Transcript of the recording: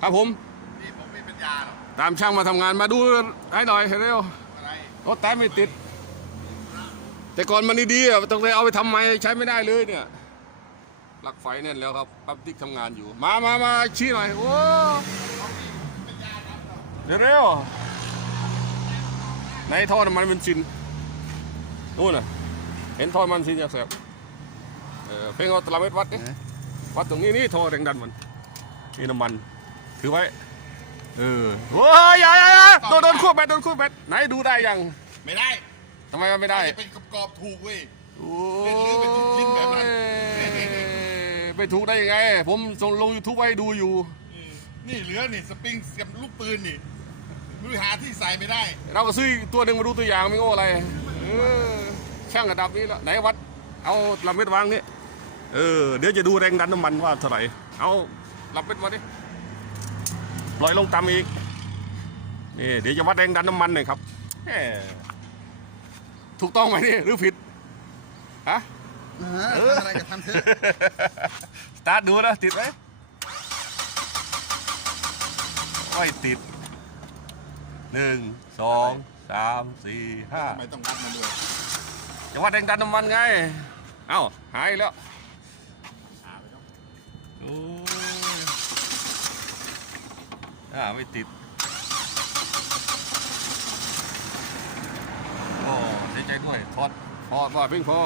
ครับผมนี่ผมไม่เป็นยาหรอกตามช่างมาทำงานมาดูให้หน่อยเร็วอะไรรถแต่ไม่ติด แต่ก่อนมันดีๆอะต้องไปเอาไปทำไมใช้ไม่ได้เลยเนี่ยหลักไฟแน่นแล้วครับปั๊บติ๊กทำงานอยู่ มามามาชี้หน่อยโอ้เร็วๆในท่อน้ำมันเบนซินนู่นน่ะเห็นท่อมันซินอยากแสบเออเพ่งเอาตลับเมตรวัดดิวัดตรงนี้นี่ท่อแรงดันมันนี่น้ำมัน ถือไว้ เออโอ้ยอย่าอย่าอย่าโดนโดนคู่แบตโดนคู่แบตไหนดูได้ยังไม่ได้ทำไมมันไม่ได้จะเป็นกรอบๆถูกเว้ยโอ้เป็นหรือเป็นชิ้นๆแบบนั้นไปถูกได้ยังไง ผมส่งลงยูทูบไว้ดูอยู่อืมนี่เหลือนี่สปริงกับลูกปืนนี่ไม่รู้หาที่ใส่ไม่ได้ เราก็ซื้ออีกตัวหนึ่งมาดูตัวอย่างไม่โง่อะไรเออช่างระดับนี้แล้วไหนวัด เอาลำเม็ดวางนี่เออเดี๋ยวจะดูแรงดันน้ำมันว่าเท่าไหร่เอาลำเม็ดมาดิป ล่อยลงต่ำอีกนี่เดี๋ยวจะวัดแรงดันน้ำมันหน่อยครับแหมถูกต้องไหมนี่หรือผิดฮะเอออะไรก็ทำเถอะสตาร์ทดูนะติดไหมโอ้ยติดหนึ่งสองสามสี่ห้าทำไมต้องวัดมาด้วยจะวัดแรงดันน้ำมันไง เอ้าหายแล้ว หาไปต้อง โอ้ยอ่าไม่ติดโอ้เสียใจด้วยทอดทอดว่าเพิ่งพอ